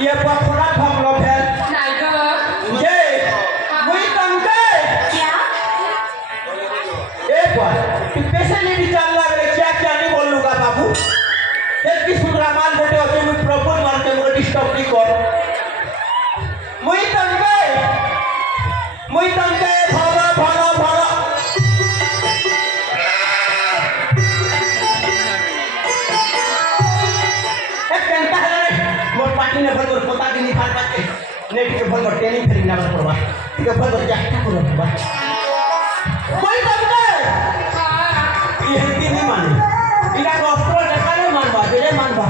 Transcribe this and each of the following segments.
Iya buat pulang bang Robert. Này cơ. Ye, wih tangke. क्या? buat, पैसे नहीं निकाल रहा है क्या क्या नहीं बोलूँगा बाबू। एक किस रामाल बोले होते मुझे प्रपोज मारते मुझे डिस्टर्ब नहीं कर। मुझे तंगे भाला भाला भाला। एक कहता है ना मोर पार्टी ने भर कर पोता की निकाल पाते नेट के भर कर ट्रेनिंग फिर ना कर पड़वा ठीक है भर कर क्या करो पड़वा कोई तंगे ये हिंदी नहीं माने इधर डॉक्टर देखा नहीं मानवा तेरे मानवा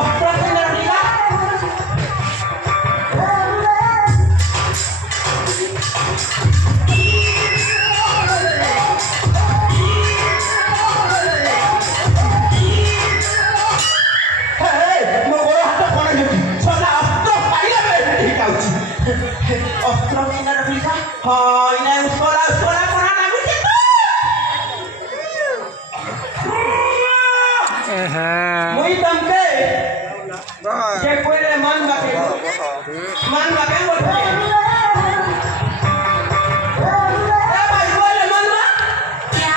ऑपरेशन करेगा हाँ इन्हें उसको ला पढ़ा ना कुछ मुझे तमके ये कोई ने मान बाके बोलते हैं भाई कोई ने मान बा क्या?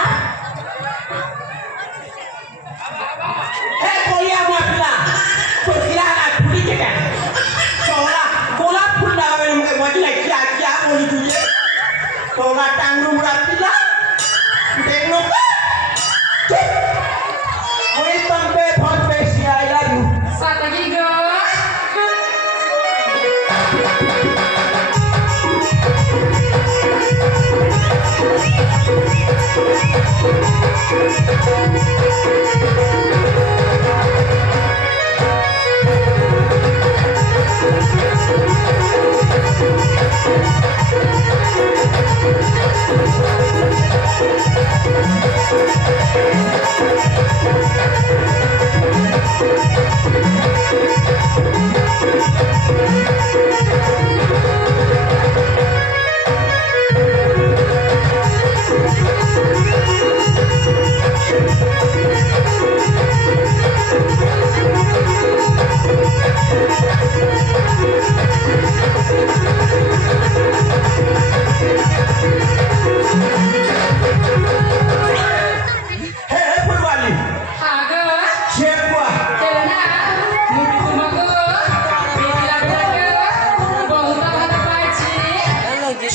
है कोलिया माफिला तो किला ना फुटी के क्या चौड़ा कोला फुटा है मुझे मजा क्या क्या बोली तुझे चौड़ा टांगरू मुरातिला देख लो मुझे तमके बहुत पैसे आया you Sao tao ghi gơ? है फुलवाली Hả gơ? शेप हुआ Chelo na. Mudi kuma gơ. Bila bila gơ. बहुत भात पाची.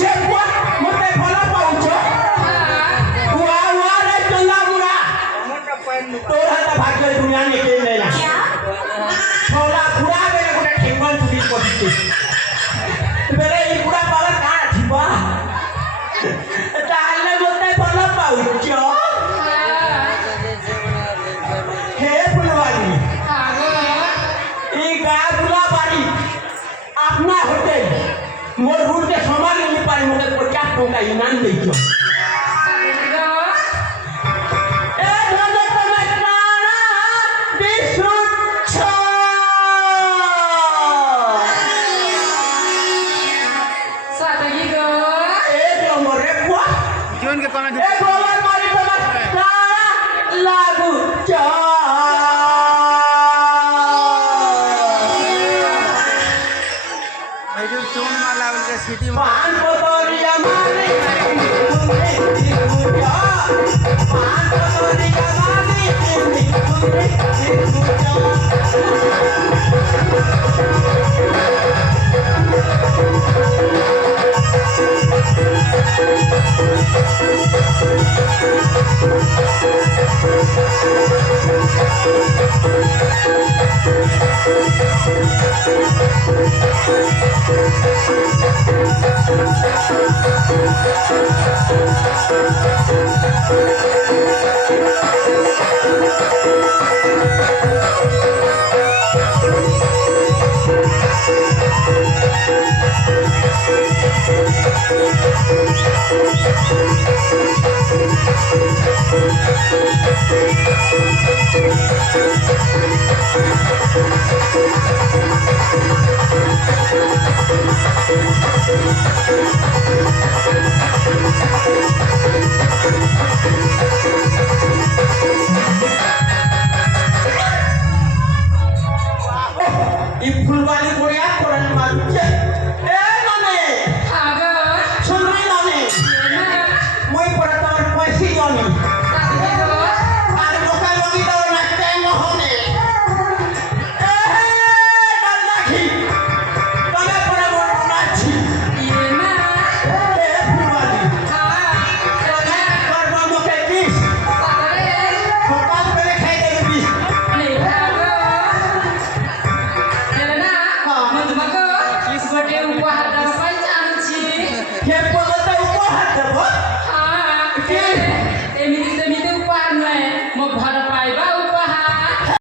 शेप हुआ मुझे फला पाऊँचो हाँ. हुआ रे चंदा मुरा तोरा तो भाग्य दुनिया में खेल लेना क्या? थोड़ा बुरा मेरे को ठेंगन तुझी पड़ती मेरे ये बुरा पाला कहाँ छिपा ताले मुझे फला पाऊँचो हाँ. हे फुलवाली Hả gơ? ये गाय बुला बारी अपना होते मोर रूट के समाज में पारी मुझे 50 टका इनाम दे दो Sao tao ghi gơ? ए धोने तो मैं प्राणा विशुद्ध Sao tao ghi gơ? एक नंबर रे बुआ जीवन के कमेंट एक गोबर मारी तो मैं प्राणा लागू चा भाई जो चोन माला उनके सिटी में पान पोतरिया मारी पान पोतरिया मारी